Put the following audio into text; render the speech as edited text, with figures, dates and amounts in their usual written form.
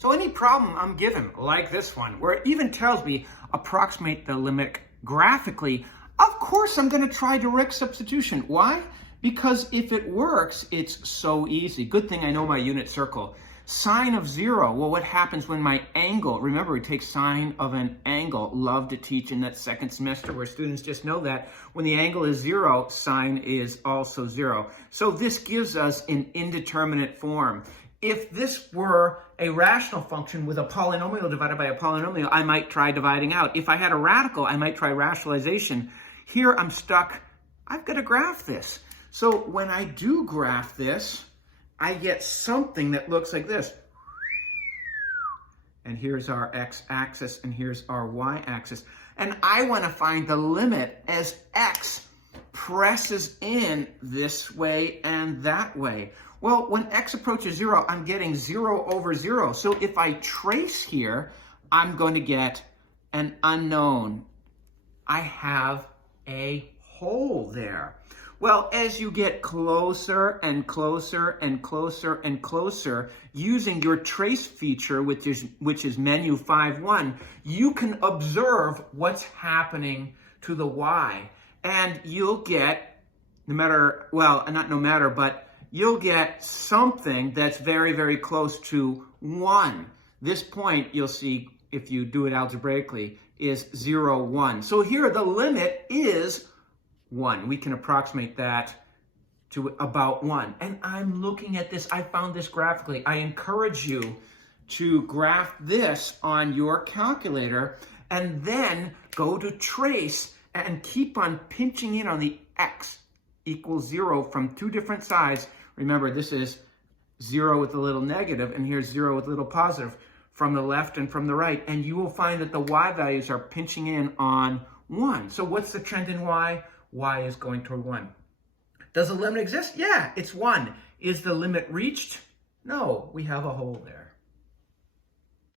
So any problem I'm given, like this one, where it even tells me approximate the limit graphically, of course I'm going to try direct substitution. Why? Because if it works, it's so easy. Good thing I know my unit circle. Sine of 0, well, what happens when my angle, remember we take sine of an angle, love to teach in that second semester where students just know that when the angle is 0, sine is also 0. So this gives us an indeterminate form. If this were a rational function with a polynomial divided by a polynomial, I might try dividing out. If I had a radical, I might try rationalization. Here I'm stuck. I've got to graph this. So when I do graph this, I get something that looks like this. And here's our x-axis, and here's our y-axis. And I want to find the limit as x presses in this way and that way. Well, when x approaches 0, I'm getting 0 over 0. So if I trace here, I'm going to get an unknown. I have a hole there. Well, as you get closer and closer and closer and closer, using your trace feature, which is menu 5.1, you can observe what's happening to the y. And you'll get, you'll get something that's very, very close to 1. This point, you'll see, if you do it algebraically, is 0, 1. So here the limit is 1. We can approximate that to about 1. And I'm looking at this. I found this graphically. I encourage you to graph this on your calculator and then go to trace and keep on pinching in on the x equals 0 from two different sides. Remember, this is 0 with a little negative, and here's 0 with a little positive from the left and from the right. And you will find that the y values are pinching in on 1. So what's the trend in y? Y is going toward 1. Does the limit exist? Yeah, it's 1. Is the limit reached? No, we have a hole there.